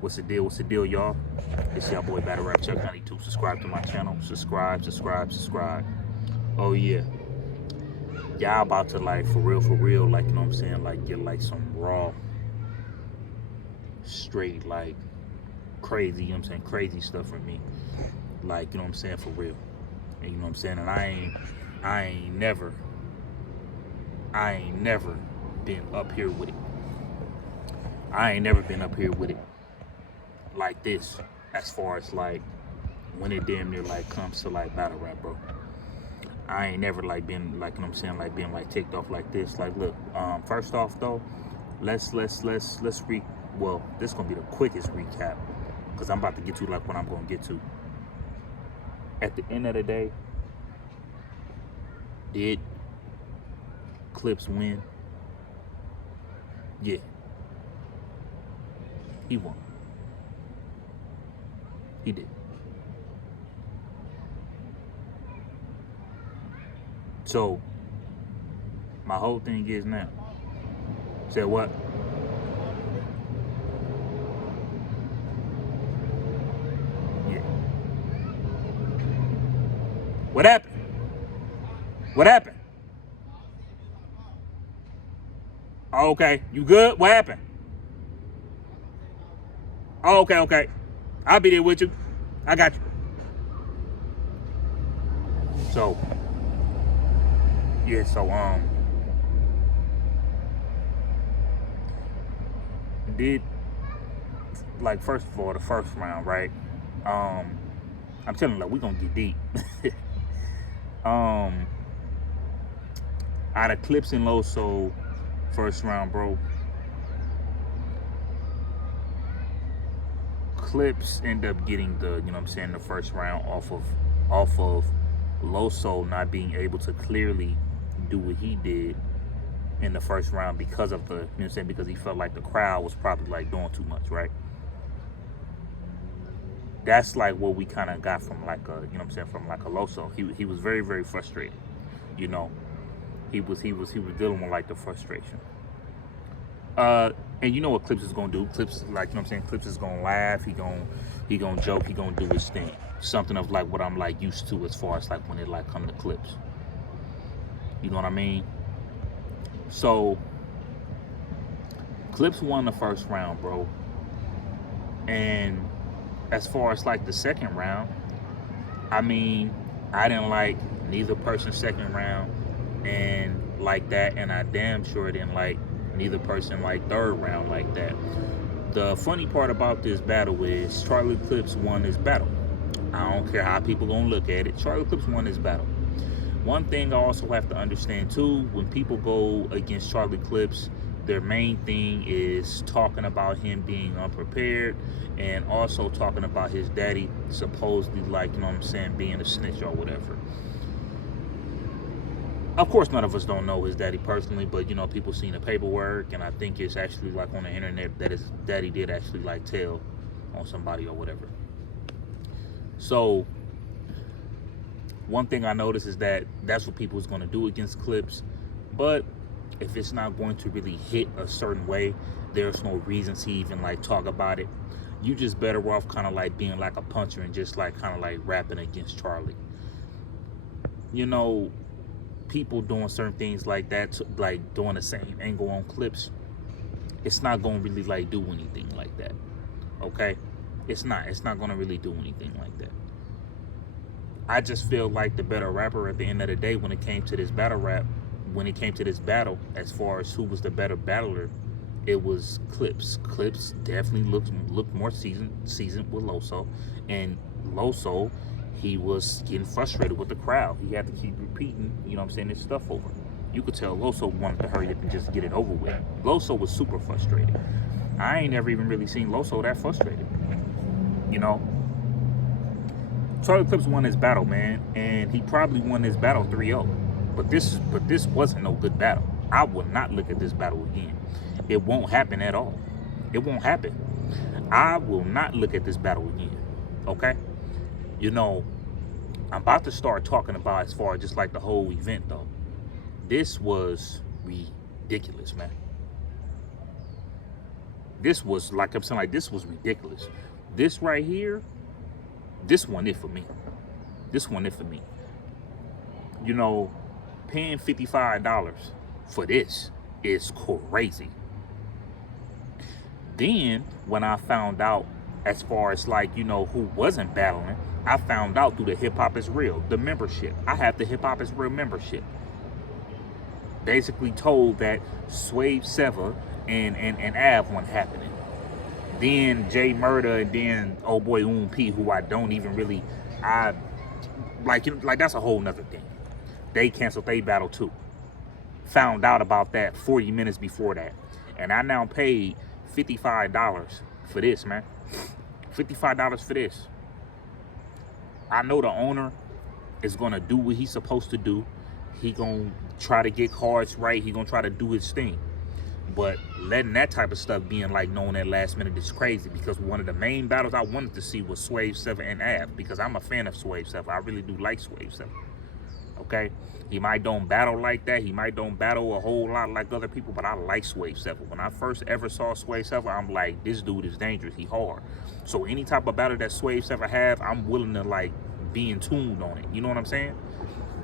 What's the deal? What's the deal, y'all? It's your boy Battle Rap Chuck 92. Subscribe to my channel. Subscribe. Oh yeah. Y'all about to like for real, like, you know what I'm saying, like get like some raw, straight, like crazy, you know what I'm saying, crazy stuff from me. Like, you know what I'm saying, for real. And you know what I'm saying? And I ain't never been up here with it. I ain't never been up here with it like this, as far as like when it damn near like comes to like battle rap, bro. I ain't never like been like, you know what I'm saying, like being like ticked off like this. Like, look, first off though, let's this is gonna be the quickest recap, because I'm about to get to like what I'm gonna get to. At the end of the day, did Clips win? Yeah, he won. He did. So my whole thing is now. Said what? Yeah. What happened? What happened? Oh, okay. You good? What happened? Oh, okay. I'll be there with you. I got you. So, yeah, did, like, first of all, the first round, right? I'm telling you, like, we gonna get deep. Out of Clips and Loso, first round, bro. Clips end up getting the, you know what I'm saying, the first round off of Loso not being able to clearly do what he did in the first round because of the, you know what I'm saying, because he felt like the crowd was probably like doing too much, right? That's like what we kind of got from like a, you know what I'm saying, from like a Loso. He was very frustrated, you know. He was dealing with like the frustration. And you know what Clips is gonna do? Clips, like, you know what I'm saying, Clips is gonna laugh, he gonna joke, he gonna do his thing. Something of like what I'm like used to as far as like when it like come to Clips. You know what I mean? So Clips won the first round, bro. And as far as like the second round, I mean, I didn't like neither person's second round and like that, and I damn sure didn't like neither person like third round like that. The funny part about this battle is Charlie Clips won this battle. I don't care how people gonna look at it. Charlie Clips won this battle. One thing I also have to understand too, when people go against Charlie Clips, their main thing is talking about him being unprepared and also talking about his daddy supposedly, like, you know what I'm saying, being a snitch or whatever. Of course, none of us don't know his daddy personally, but, you know, people seen the paperwork, and I think it's actually like on the internet that his daddy did actually like tell on somebody or whatever. So one thing I noticed is that that's what people is going to do against Clips, but if it's not going to really hit a certain way, there's no reason to even like talk about it. You just better off kind of like being like a puncher and just like kind of like rapping against Charlie. You know, people doing certain things like that, like doing the same angle on Clips, it's not going to really like do anything like that. Okay? It's not going to really do anything like that. I just feel like the better rapper at the end of the day when it came to this battle, as far as who was the better battler, it was Clips. Clips definitely looked more seasoned with Loso, and Loso, he was getting frustrated with the crowd. He had to keep repeating, you know what I'm saying, his stuff over. You could tell Loso wanted to hurry up and just get it over with. Loso was super frustrated. I ain't never even really seen Loso that frustrated, you know. Charlie Clips won this battle, man, and he probably won this battle 3-0. But this wasn't no good battle. I will not look at this battle again. It won't happen at all. It won't happen. I will not look at this battle again. Okay? You know, I'm about to start talking about as far as just like the whole event though. This was ridiculous, man. This was, like I'm saying, like, this was ridiculous. This right here, this one it for me. This one it for me. You know, paying $55 for this is crazy. Then when I found out, as far as like, you know, who wasn't battling, I found out through the Hip Hop Is Real, the membership. I have the Hip Hop Is Real membership. Basically told that Swave Seva and Av wasn't happening. Then Jay Murder and then old boy P, who I don't even really, like that's a whole nother thing. They canceled their battle too. Found out about that 40 minutes before that. And I now paid $55 for this, man. $55 for this. I know the owner is gonna do what he's supposed to do. He gonna try to get cards right. He gonna try to do his thing. But letting that type of stuff being like known at last minute is crazy, because one of the main battles I wanted to see was Swave Seva and Av, because I'm a fan of Swave Seva. I really do like Swave Seva. Okay, he might don't battle like that. He might don't battle a whole lot like other people, but I like Swave Seva. When I first ever saw Swave Seva, I'm like, this dude is dangerous. He hard. So any type of battle that Swave Seva have, I'm willing to like be in tune on it. You know what I'm saying?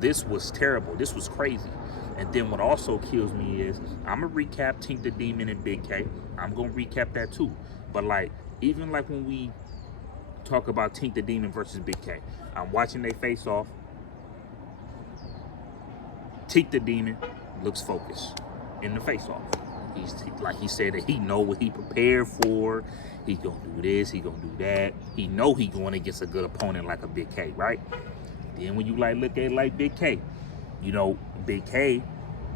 This was terrible. This was crazy. And then what also kills me is I'm gonna recap Tink the Demon and Big K. I'm gonna recap that too. But like, even like when we talk about Tink the Demon versus Big K, I'm watching they face off. Tink the Demon looks focused in the face-off. Like he said that he know what he prepared for. He gonna do this, he gonna do that. He know he going against a good opponent like a Big K, right? Then when you like look at it like Big K, you know, Big K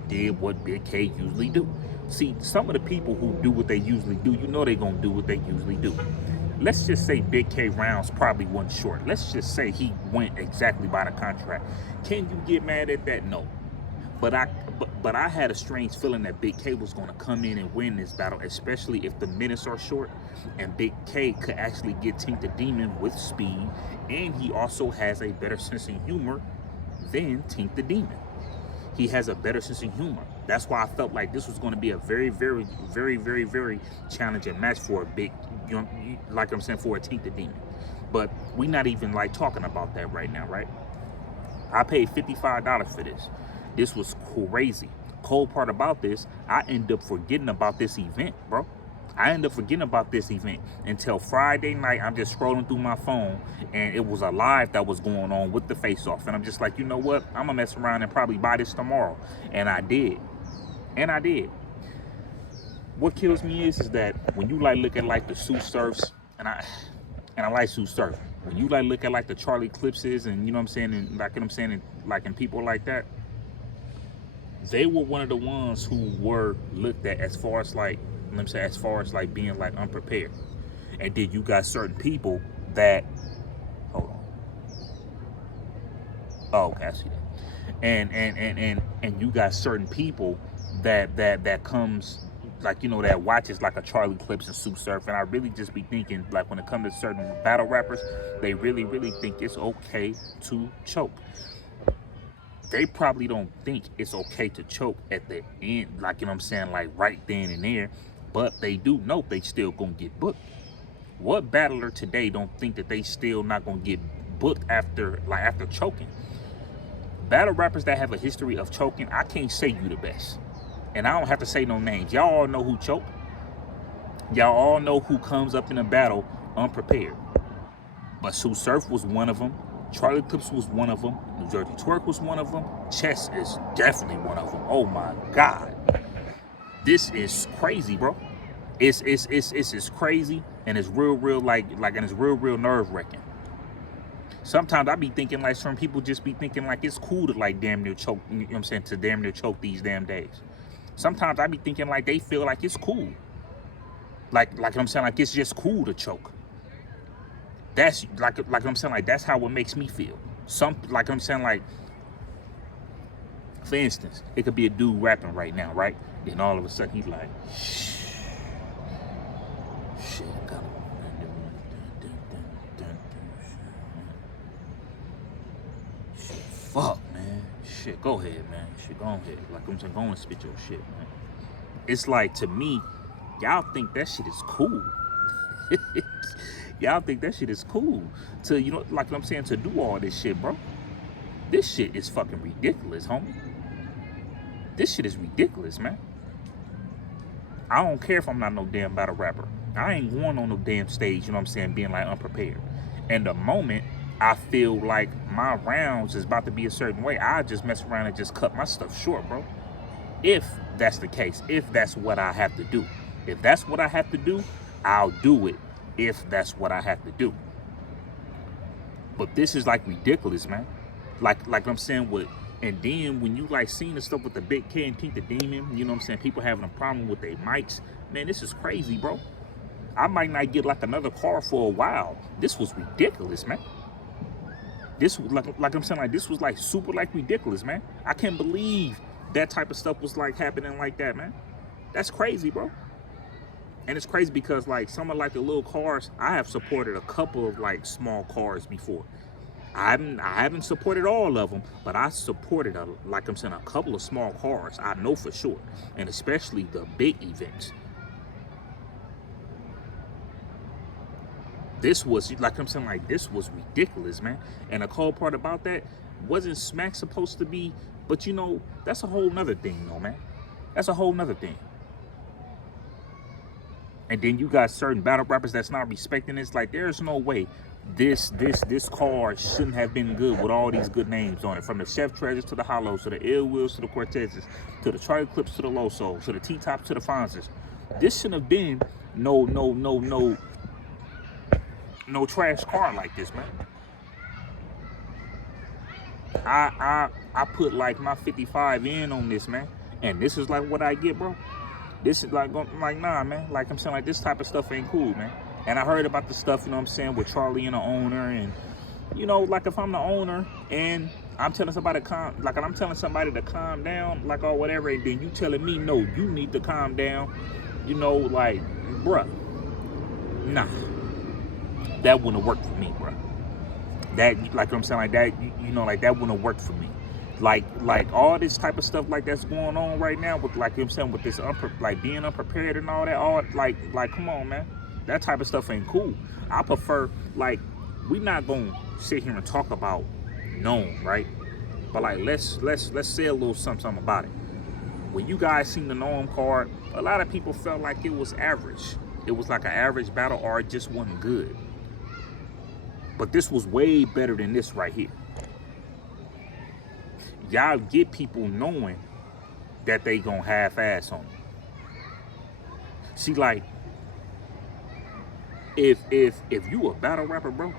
did what Big K usually do. See, some of the people who do what they usually do, you know they gonna do what they usually do. Let's just say Big K rounds probably went short. Let's just say he went exactly by the contract. Can you get mad at that? No. But I had a strange feeling that Big K was going to come in and win this battle, especially if the minutes are short, and Big K could actually get Tink the Demon with speed, and he also has a better sense of humor than Tink the Demon. He has a better sense of humor. That's why I felt like this was going to be a very, very, very, very, very challenging match for a big, you know, like I'm saying, for a Tink the Demon. But we're not even like talking about that right now, right? I paid $55 for this. This was crazy. Cold part about this, I end up forgetting about this event, bro. I ended up forgetting about this event until Friday night. I'm just scrolling through my phone, and it was a live that was going on with the face-off. And I'm just like, you know what? I'm going to mess around and probably buy this tomorrow. And I did. And I did. What kills me is that when you like look at like the Sue Surfs, and I like Sue Surf. When you like look at like the Charlie Clipses, and you know what I'm saying, and like what I'm saying, and like in people like that, they were one of the ones who were looked at as far as like, let me say, as far as like being like unprepared. And then you got certain people that, hold on. Oh, okay, I see that. And you got certain people that comes like, you know, that watches like a Charlie Clips and Sue Surf. And I really just be thinking, like, when it comes to certain battle rappers, they really, really think it's okay to choke. They probably don't think it's okay to choke at the end, like, you know what I'm saying, like right then and there, but they do know they still gonna get booked. What battler today don't think that they still not gonna get booked after choking? Battle rappers that have a history of choking, I can't say you the best. And I don't have to say no names. Y'all all know who choke. Y'all all know who comes up in a battle unprepared. But Sue Surf was one of them. Charlie Clips was one of them. New Jersey Twerk was one of them. Chess is definitely one of them. Oh my God. This is crazy, bro. It's crazy, and it's real and it's real nerve-wracking. Sometimes I be thinking like some people just be thinking like it's cool to like damn near choke, you know what I'm saying, to damn near choke these damn days. Sometimes I be thinking like they feel like it's cool. Like I'm saying, like it's just cool to choke. That's like I'm saying, like that's how it makes me feel. Like I'm saying, like, for instance, it could be a dude rapping right now, right? Then all of a sudden he's like, shit, got him. Shit, fuck, man. Shit, go ahead, man. Shit, go ahead. Like I'm saying, go and spit your shit, man. It's like, to me, Y'all think that shit is cool. Y'all think that shit is cool to, you know, like I'm saying, to do all this shit, bro. This shit is fucking ridiculous, homie. This shit is ridiculous, man. I don't care if I'm not no damn battle rapper. I ain't going on no damn stage, you know what I'm saying, being like unprepared. And the moment I feel like my rounds is about to be a certain way, I just mess around and just cut my stuff short, bro. If that's the case, if that's what I have to do. If that's what I have to do, I'll do it if that's what I have to do. But this is like ridiculous, man. Like I'm saying, with, and then when you like seeing the stuff with the Big K and Pete the Demon, you know what I'm saying, people having a problem with their mics, man, this is crazy, bro. I might not get like another car for a while. This was ridiculous, man. This was like I'm saying, like this was like super like ridiculous, man. I can't believe that type of stuff was like happening like that, man. That's crazy, bro. And it's crazy because like some of like the little cars, I have supported a couple of like small cars before. I haven't supported all of them, but I supported like I'm saying, a couple of small cars. I know for sure, and especially the big events. This was, like I'm saying, like this was ridiculous, man. And the cold part about that, wasn't Smack supposed to be, but you know, that's a whole nother thing though, man. That's a whole nother thing. And then you got certain battle rappers that's not respecting this. Like, there's no way this card shouldn't have been good with all these good names on it. From the Chef Treasures to the Hollows, to the Ill Wills, to the Cortezes, to the Charlie Clips, to the Loso, to the T-Tops, to the Fonzes. This shouldn't have been no trash card like this, man. I put like my 55 in on this, man. And this is like what I get, bro. This is like nah, man. Like I'm saying, like this type of stuff ain't cool, man. And I heard about the stuff, you know what I'm saying, with Charlie and the owner, and you know, like if I'm the owner and I'm telling somebody to calm down, like or whatever, and then you telling me no, you need to calm down, you know, like, bruh, nah, that wouldn't have worked for me, bruh. That, like I'm saying, like that, you know, like that wouldn't have worked for me. Like all this type of stuff like that's going on right now with, like I'm saying, with this like being unprepared and all that, all like come on, man, that type of stuff ain't cool. I prefer, like, we not gonna sit here and talk about Gnome, right? But like let's say a little something about it. When you guys seen the Gnome card, a lot of people felt like it was average. It was like an average battle, or it just wasn't good. But this was way better than this right here. Y'all get people knowing that they gonna half-ass on it. See, like, if you a battle rapper, bro,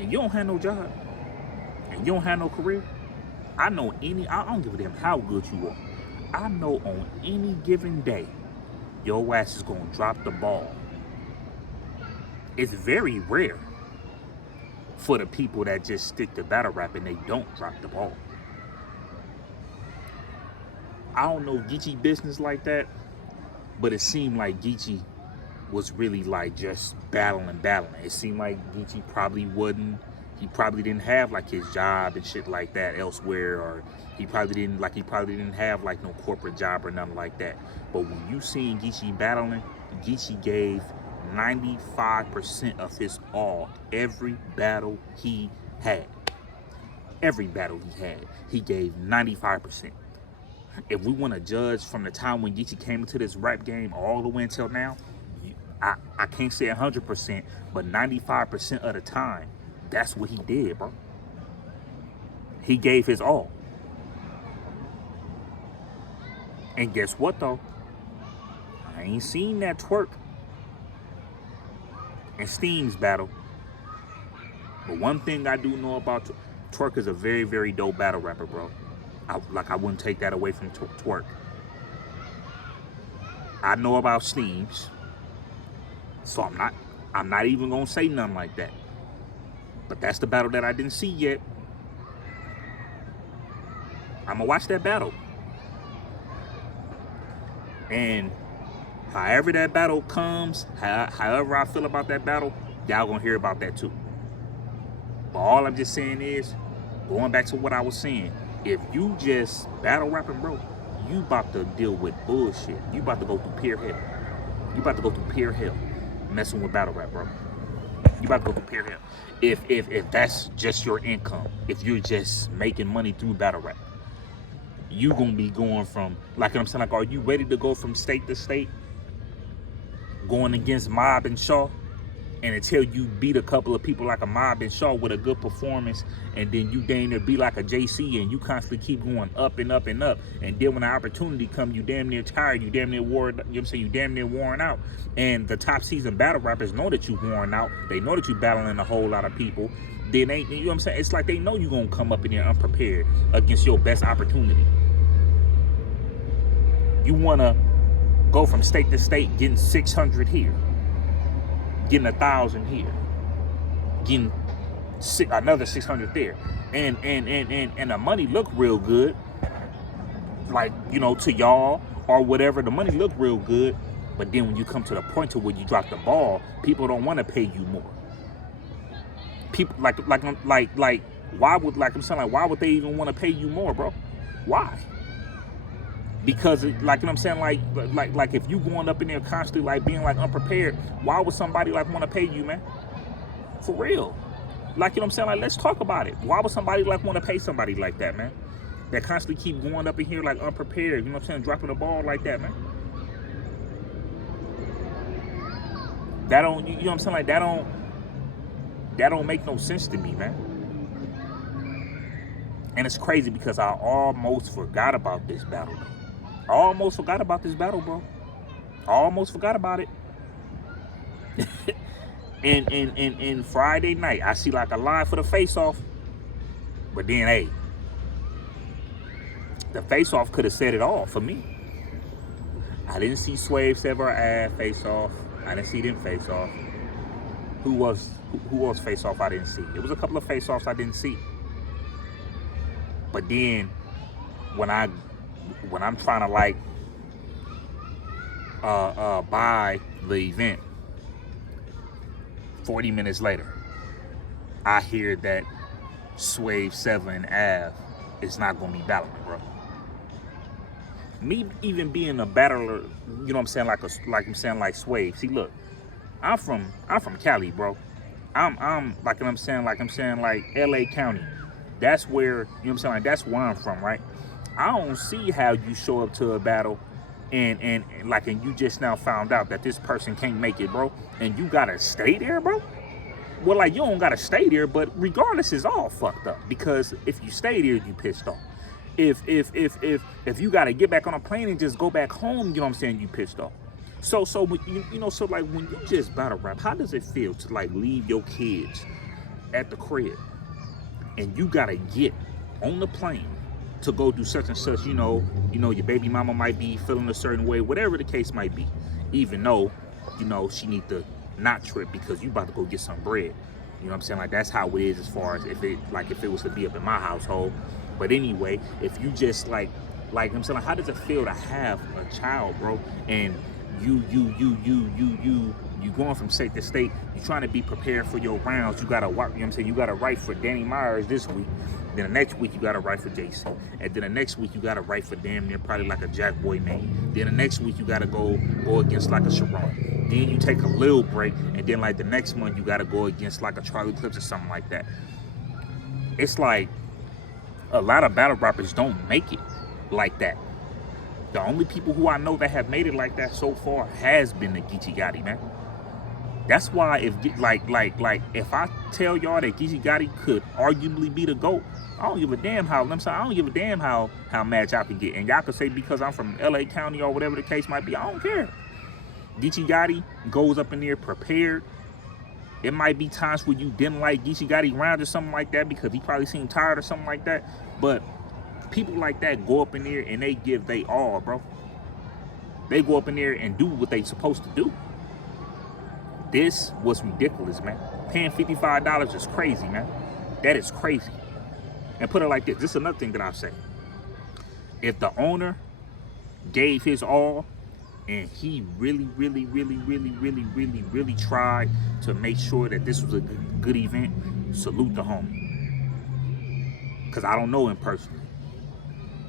and you don't have no job, and you don't have no career, I don't give a damn how good you are. I know on any given day, your ass is gonna drop the ball. It's very rare for the people that just stick to battle rap and they don't drop the ball. I don't know Geechee business like that, but it seemed like Geechee was really like just battling. It seemed like Geechee probably didn't have like his job and shit like that elsewhere, or he probably didn't have like no corporate job or nothing like that. But when you seen Geechee battling, Geechee gave 95% of his all every battle he had. Every battle he had, he gave 95%. If we want to judge from the time when Geechee came into this rap game all the way until now, I can't say 100%, but 95% of the time, that's what he did, bro. He gave his all. And guess what, though? I ain't seen that Twerk and Steam's battle. But one thing I do know about Twerk is a very, very dope battle rapper, bro. I wouldn't take that away from Twerk. I know about Steam's, so I'm not even gonna say nothing like that. But that's the battle that I didn't see yet. I'm gonna watch that battle. And however that battle comes, however I feel about that battle, y'all gonna hear about that too. But all I'm just saying is, going back to what I was saying, if you just battle rapping, bro, you about to deal with bullshit. You about to go through pure hell. You about to go through pure hell messing with battle rap, bro. You about to go through pure hell. If that's just your income, if you're just making money through battle rap, you gonna be going from, like I'm saying, like, are you ready to go from state to state, going against Mob and Shaw, and until you beat a couple of people like a Mob and Shaw with a good performance, and then you damn near be like a JC, and you constantly keep going up and up and up, and then when the opportunity comes, you damn near tired, you damn near worn, you know what I'm saying, you damn near worn out, and the top season battle rappers know that you worn out, they know that you battling a whole lot of people, then they, you know what I'm saying, it's like they know you gonna come up in there unprepared against your best opportunity. You wanna go from state to state, getting 600 here, getting 1,000 here, getting another 600 there, and the money look real good, like, you know, to y'all or whatever, the money look real good, but then when you come to the point to where you drop the ball, people don't want to pay you more. People like why would, like I'm saying, like, why would they even want to pay you more, bro? Why? Because, like, you know what I'm saying, like if you going up in there constantly, like, being, like, unprepared, why would somebody, like, want to pay you, man? For real. Like, you know what I'm saying, like, let's talk about it. Why would somebody, like, want to pay somebody like that, man? That constantly keep going up in here, like, unprepared, you know what I'm saying, dropping the ball like that, man? That don't, you know what I'm saying, like, that don't make no sense to me, man. And it's crazy because I almost forgot about this battle, though. I almost forgot about this battle, bro. I almost forgot about it. and Friday night, I see, like, a line for the face-off. But then, hey, the face-off could have said it all for me. I didn't see Swave Sever Ave face-off. I didn't see them face-off. Who else face-off I didn't see? It was a couple of face-offs I didn't see. But then, when I'm trying to, like, buy the event, 40 minutes later, I hear that Swave 7 Ave is not gonna be battling, bro. Me even being a battler, you know what I'm saying, like Swave. See, look, I'm from Cali, bro. I'm like I'm saying, like LA County. That's where, you know what I'm saying, like, that's where I'm from, right? I don't see how you show up to a battle and you just now found out that this person can't make it, bro, and you gotta stay there, bro. Well, like, you don't gotta stay there, but regardless, it's all fucked up, because if you stay there, you pissed off. If you gotta get back on a plane and just go back home, you know what I'm saying, you pissed off. So you know, so, like, when you just battle rap, how does it feel to, like, leave your kids at the crib and you gotta get on the plane to go do such and such, you know, your baby mama might be feeling a certain way, whatever the case might be, even though, you know, she need to not trip because you about to go get some bread. You know what I'm saying? Like, that's how it is as far as if it was to be up in my household. But anyway, if you just, like I'm saying, like, how does it feel to have a child, bro, and you going from state to state, you trying to be prepared for your rounds, you gotta, you know what I'm saying, you gotta write for Danny Myers this week, then the next week you gotta write for JC, and then the next week you gotta write for damn near probably like a Jack Boy name, then the next week you gotta go against like a Sharon, then you take a little break, and then like the next month you gotta go against like a Charlie Clips or something like that. It's like a lot of battle rappers don't make it like that. The only people who I know that have made it like that so far has been the Geechee Gotti, man. That's why if I tell y'all that Geechee Gotti could arguably be the GOAT, I don't give a damn how, I don't give a damn how mad y'all can get. And y'all could say because I'm from LA County or whatever the case might be, I don't care. Geechee Gotti goes up in there prepared. It might be times where you didn't like Geechee Gotti round or something like that because he probably seemed tired or something like that. But people like that go up in there and they give they all, bro. They go up in there and do what they supposed to do. This was ridiculous, man. Paying $55 is crazy, man. That is crazy. And put it like this. This is another thing that I'll say. If the owner gave his all and he really tried to make sure that this was a good event, salute the homie. Because I don't know him personally.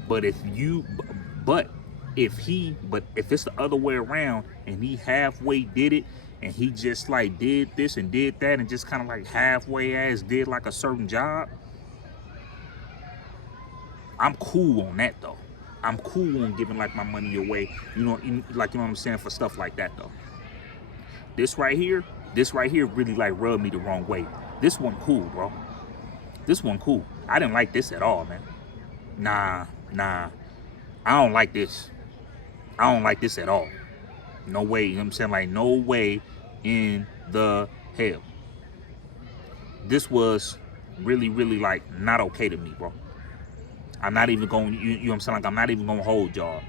But But if it's the other way around and he halfway did it and he just like did this and did that and just kind of like halfway ass did like a certain job, I'm cool on that though. I'm cool on giving like my money away, you know what I'm saying, for stuff like that though. This right here really like rubbed me the wrong way. This one cool, bro. This one cool. I didn't like this at all, man. Nah. I don't like this. I don't like this at all. No way, you know what I'm saying? Like, no way in the hell. This was really, really like not okay to me, bro. I'm not even going, you know what I'm saying? Like, I'm not even gonna hold y'all.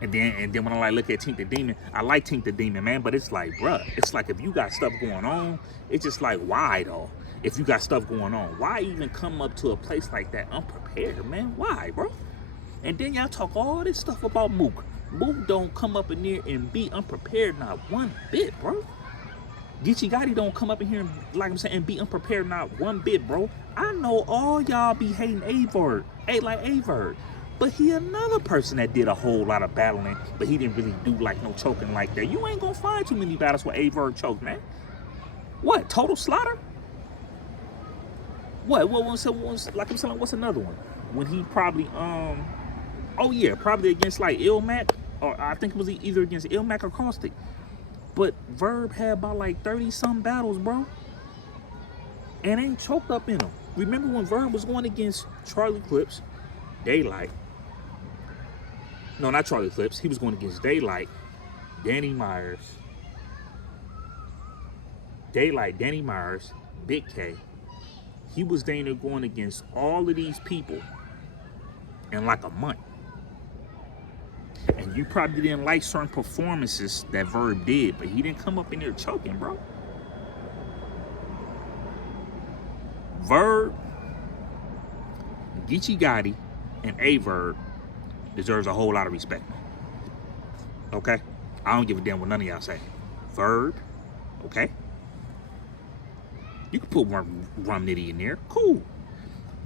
And then when I like look at Tink the Demon, I like Tink the Demon, man, but it's like, bruh, it's like if you got stuff going on, it's just like, why though? If you got stuff going on, why even come up to a place like that unprepared, man? Why, bro? And then y'all talk all this stuff about Mook. Mook don't come up in there and be unprepared not one bit, bro. Geechee Gotti don't come up in here and, like I'm saying, and be unprepared not one bit, bro. I know all y'all be hating Averd, Averd. But he another person that did a whole lot of battling, but he didn't really do like no choking like that. You ain't gonna find too many battles where Averd choked, man. What, Total Slaughter? What like I'm saying, what's another one? When he probably, oh yeah, probably against like Ilmac, or I think it was either against Ilmac or Caustic. But Verb had about like 30-some battles, bro. And ain't choked up in them. Remember when Verb was going against Charlie Clips, Daylight. No, not Charlie Clips. He was going against Daylight, Danny Myers, Danny Myers, Big K. He was there going against all of these people in like a month. And you probably didn't like certain performances that Verb did, but he didn't come up in there choking, bro. Verb, Geechee Gotti, and Averd deserves a whole lot of respect. Okay? I don't give a damn what none of y'all say. Verb, okay? You can put Rum Nitty in there, cool.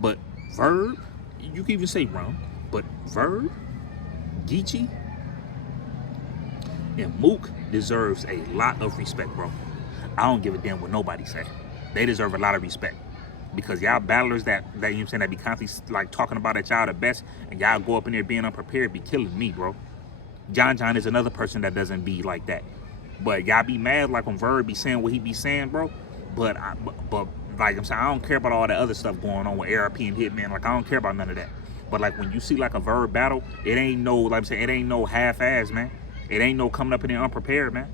But Verb, you can even say Rum, but Verb, Geechee, and Mook deserves a lot of respect, bro. I don't give a damn what nobody say. They deserve a lot of respect. Because y'all battlers that you know what I'm saying, that be constantly like talking about that y'all the best, and y'all go up in there being unprepared, be killing me, bro. John is another person that doesn't be like that. But y'all be mad like when Verb be saying what he be saying, bro. But like I'm saying, I don't care about all that other stuff going on with ARP and Hitman. Like, I don't care about none of that. But like when you see like a Verb battle, it ain't no, like I'm saying, it ain't no half-ass, man. It ain't no coming up in there unprepared, man.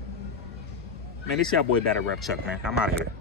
Man, this y'all boy Battle Rap Chuck, man. I'm out of here.